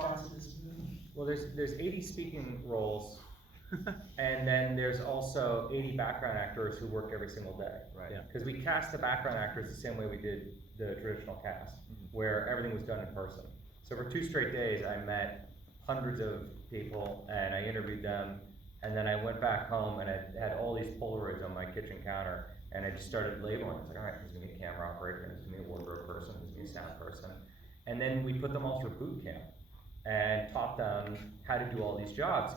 parts of this movie? Well, there's 80 speaking roles, and then there's also 80 background actors who work every single day. Right. Yeah. Because we cast the background actors the same way we did the traditional cast, where everything was done in person. So for 2 straight days, I met hundreds of people, and I interviewed them, and then I went back home and I had all these Polaroids on my kitchen counter, and I just started labeling. I was like, all right, there's gonna be a camera operator, there's gonna be a wardrobe person, there's gonna be a sound person. And then we put them all through boot camp and taught them how to do all these jobs.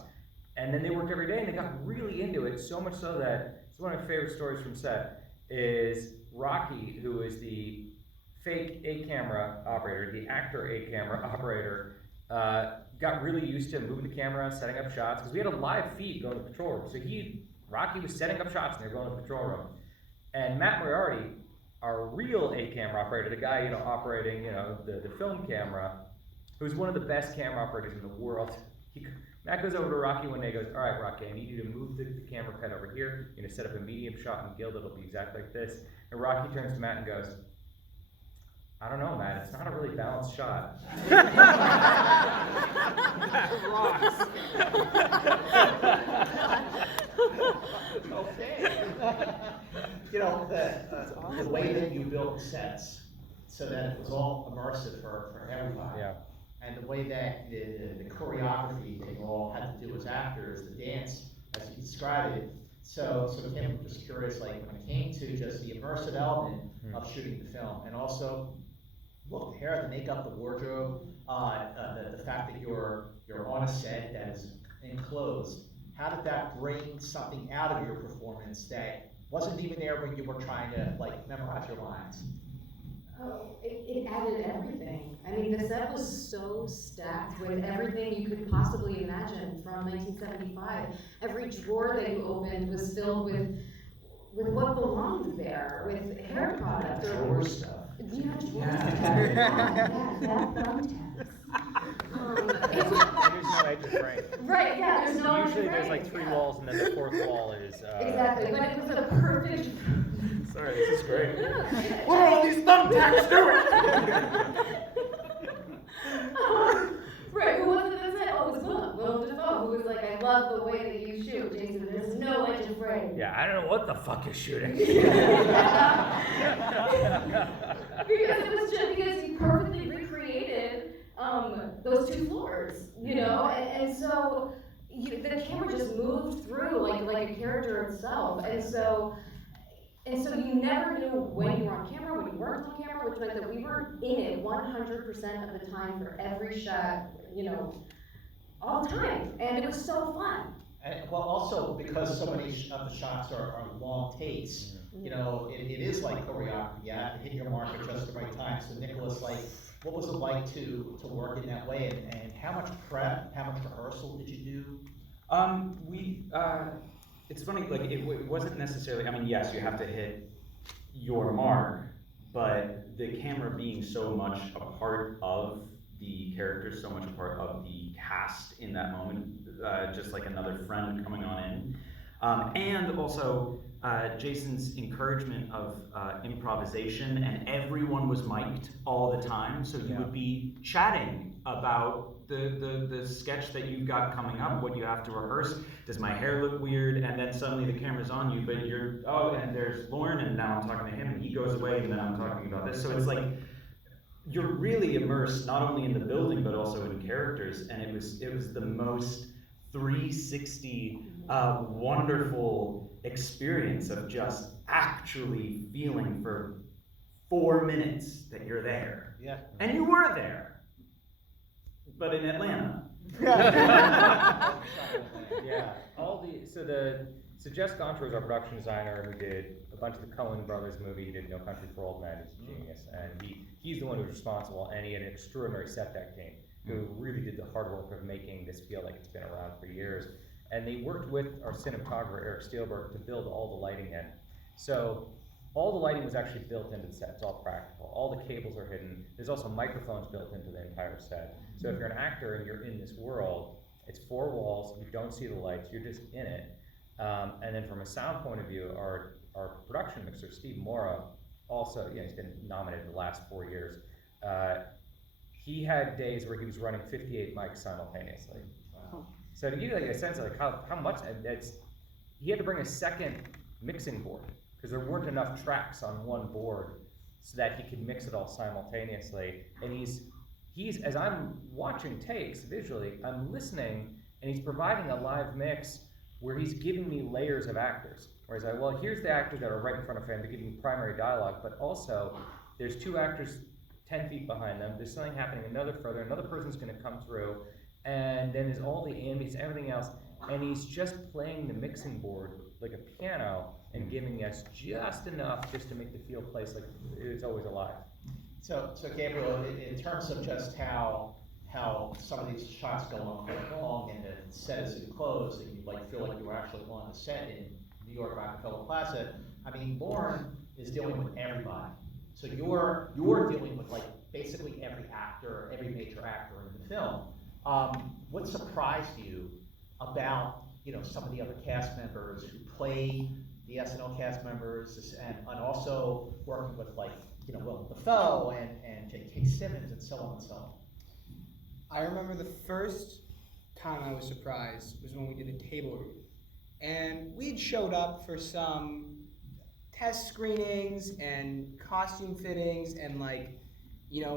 And then they worked every day and they got really into it, so much so that it's one of my favorite stories from set is Rocky, who is the fake A-camera operator, the actor A-camera operator, got really used to moving the camera, setting up shots, because we had a live feed going to the control room. So Rocky was setting up shots and they were going to the control room. And Matt Moriarty, our real A-camera operator, the guy, operating, the film camera, who's one of the best camera operators in the world. Matt goes over to Rocky one day and goes, all right, Rocky, I need you to move the camera pad over here. You're gonna set up a medium shot and gild, it'll be exactly like this. And Rocky turns to Matt and goes, I don't know, Matt, it's not a really balanced shot. Okay. The way that you built sets so that it was all immersive for everybody. Yeah. And the way that the choreography they all had to do as actors, the dance, as you described it. So Tim, I'm just curious, like when it came to just the immersive element of shooting the film, and also, look, the hair, the makeup, the wardrobe, the fact that you're on a set that is enclosed. How did that bring something out of your performance that wasn't even there when you were trying to memorize your lines? Oh, it added everything. I mean, the set was so stacked with everything you could possibly imagine from 1975. Every drawer that you opened was filled with what belonged there, with hair products. Drawer stuff. Yeah, drawer stuff. There's no edge of frame. Right, yeah, there's no Usually edge there's frame, like 3 yeah. walls and then the 4th wall is... Exactly, but it was a perfect... Sorry, this is great. What are all these thumbtacks doing? Right, who was it that said, oh, it was Willem Dafoe, who was like, I love the way that you shoot, Jason, there's no edge of frame. Yeah, I don't know what the fuck you're shooting. Because it was just because he perfectly recreated those 2 floors, and so the camera just moved through like a character itself, and so you never knew when you were on camera, when you weren't on camera, which meant that we were in it 100% of the time for every shot, all the time, and it was so fun. And, well, also because so many of the shots are long takes, it is like choreography. You have to hit your mark at just the right time. So Nicholas, what was it like to work in that way, and how much prep, how much rehearsal did you do? It's funny, it wasn't necessarily, yes, you have to hit your mark, but the camera being so much a part of the characters, so much a part of the cast in that moment, just like another friend coming on in. And also Jason's encouragement of improvisation, and everyone was mic'd all the time, so you would be chatting about the sketch that you've got coming up, what you have to rehearse. Does my hair look weird? And then suddenly the camera's on you, but and there's Lauren, and now I'm talking to him, and he goes away, and then I'm talking about this. So it's like, you're really immersed not only in the building, but also in characters, and it was the most 360 wonderful experience of just actually feeling for 4 minutes that you're there. Yeah. And you were there. But in Atlanta. Yeah, so Jess Gontra is our production designer who did a bunch of the Coen Brothers movie. He did No Country for Old Men. He's a genius, and he's the one who's responsible. And he had an extraordinary set deck team who really did the hard work of making this feel like it's been around for years. And they worked with our cinematographer Eric Steelberg to build all the lighting in. So all the lighting was actually built into the set. It's all practical. All the cables are hidden. There's also microphones built into the entire set. So if you're an actor and you're in this world, it's 4 walls. You don't see the lights. You're just in it. And then from a sound point of view, our production mixer, Steve Mora, also, he's been nominated the last 4 years. he had days where he was running 58 mics simultaneously. Wow. So to give you like a sense of like how much, he had to bring a second mixing board because there weren't enough tracks on one board so that he could mix it all simultaneously. And he's as I'm watching takes visually, I'm listening, and he's providing a live mix where he's giving me layers of actors. Where he's like, well, here's the actors that are right in front of him to give me primary dialogue, but also there's 2 actors 10 feet behind them, there's something happening another person's gonna come through, and then there's all the ambience, everything else, and he's just playing the mixing board like a piano and giving us just enough just to make the feel place like it's always alive. So Gabriel, in terms of just how some of these shots go on for long and the set is enclosed and you like feel like you were actually on the set in New York Rockefeller Plaza, I mean, Lauren is dealing with everybody. So you're dealing with like basically every actor, every major actor in the film. What surprised you about some of the other cast members who play the SNL cast members and also working with like Willem Dafoe and J.K. Simmons and so on and so on? I remember the first time I was surprised was when we did a table read. And we'd showed up for some test screenings and costume fittings and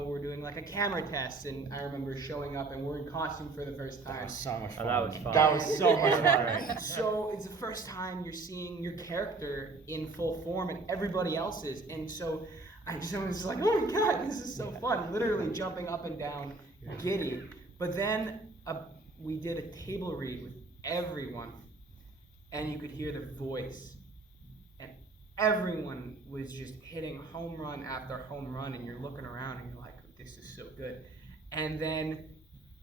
we're doing like a camera test, and I remember showing up and we're in costume for the first time. That was so much fun. that was fun. That was so much fun. So it's the first time you're seeing your character in full form and everybody else's, and so I was like, oh my god, this is so fun, literally jumping up and down, giddy. But then we did a table read with everyone, and you could hear the voice, and everyone was just hitting home run after home run, and you're looking around and you're like, this is so good. And then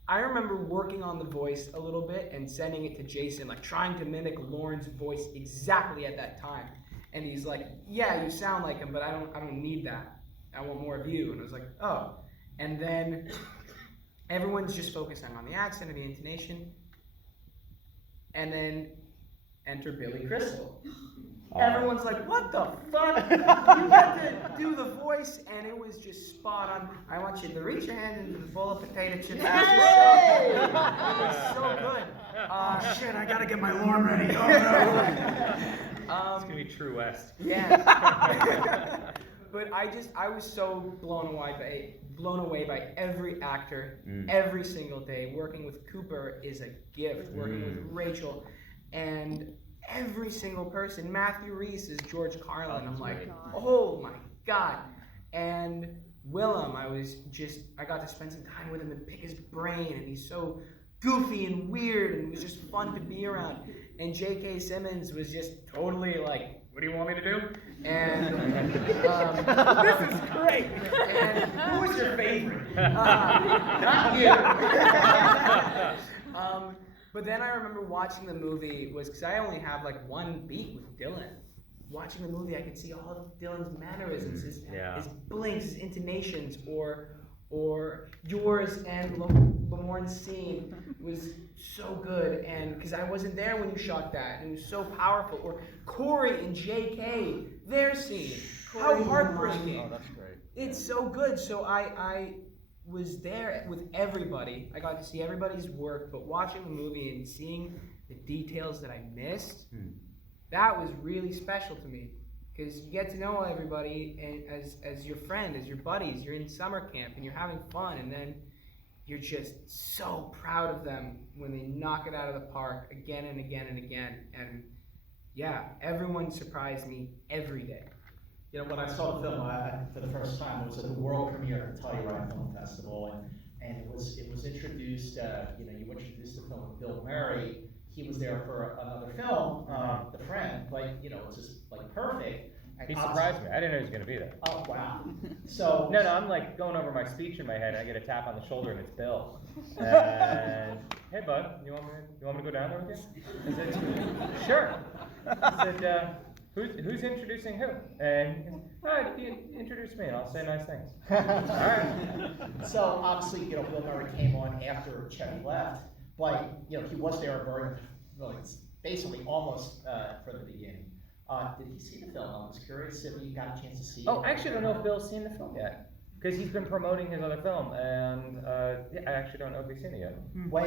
I remember working on the voice a little bit and sending it to Jason, like trying to mimic Lauren's voice exactly at that time. And he's like, yeah, you sound like him, but I don't need that. I want more of you. And I was like, oh. And then everyone's just focusing on the accent and the intonation. And then enter Billy Crystal. Everyone's like, what the fuck? You got to do the voice, and it was just spot on. I want you to reach your hand into the bowl of potato chips. It was so good. Shit, I gotta get my Lauren ready. Oh no. It's gonna be True West. Yeah. But I was so blown away by every actor, every single day. Working with Cooper is a gift. Working with Rachel, and every single person. Matthew Reese is George Carlin. I'm like, oh my god. And Willem, I got to spend some time with him and pick his brain, and he's so goofy and weird, and it was just fun to be around. And J.K. Simmons was just totally like, what do you want me to do? And this is great. And who was your favorite? Not you. But then I remember watching the movie because I only have like one beat with Dylan. Watching the movie, I could see all of Dylan's mannerisms, his blinks, his intonations, or yours and Lamorne's scene was so good, and because I wasn't there when you shot that, and it was so powerful. Or Corey and JK, their scene, how heartbreaking. Oh, that's great. It's so good. So I was there with everybody. I got to see everybody's work, but watching the movie and seeing the details that I missed, that was really special to me. Because you get to know everybody and as your friend, as your buddies. You're in summer camp and you're having fun, and then you're just so proud of them when they knock it out of the park again and again and again. And yeah, everyone surprised me every day. When I saw the film for the first time, it was at the world premiere at the Telluride Film Festival, and it was introduced. You introduced the film with Bill Murray. He was there for another film, The Friend. It's just like perfect. And He surprised me. I didn't know he was gonna be there. Oh wow! So No, I'm like going over my speech in my head, and I get a tap on the shoulder, and it's Bill. And hey, bud, you want me to go down there with you? I said, sure. I said, who's introducing who? And you introduce me, and I'll say nice things. All right. So obviously, Bill Murray came on after Chevy left, but he was there basically almost from the beginning. Did he see the film? I was curious if you got a chance to see it. Oh, I actually don't know if Bill's seen the film yet. Because he's been promoting his other film, and yeah, I actually don't know if he's seen it yet. When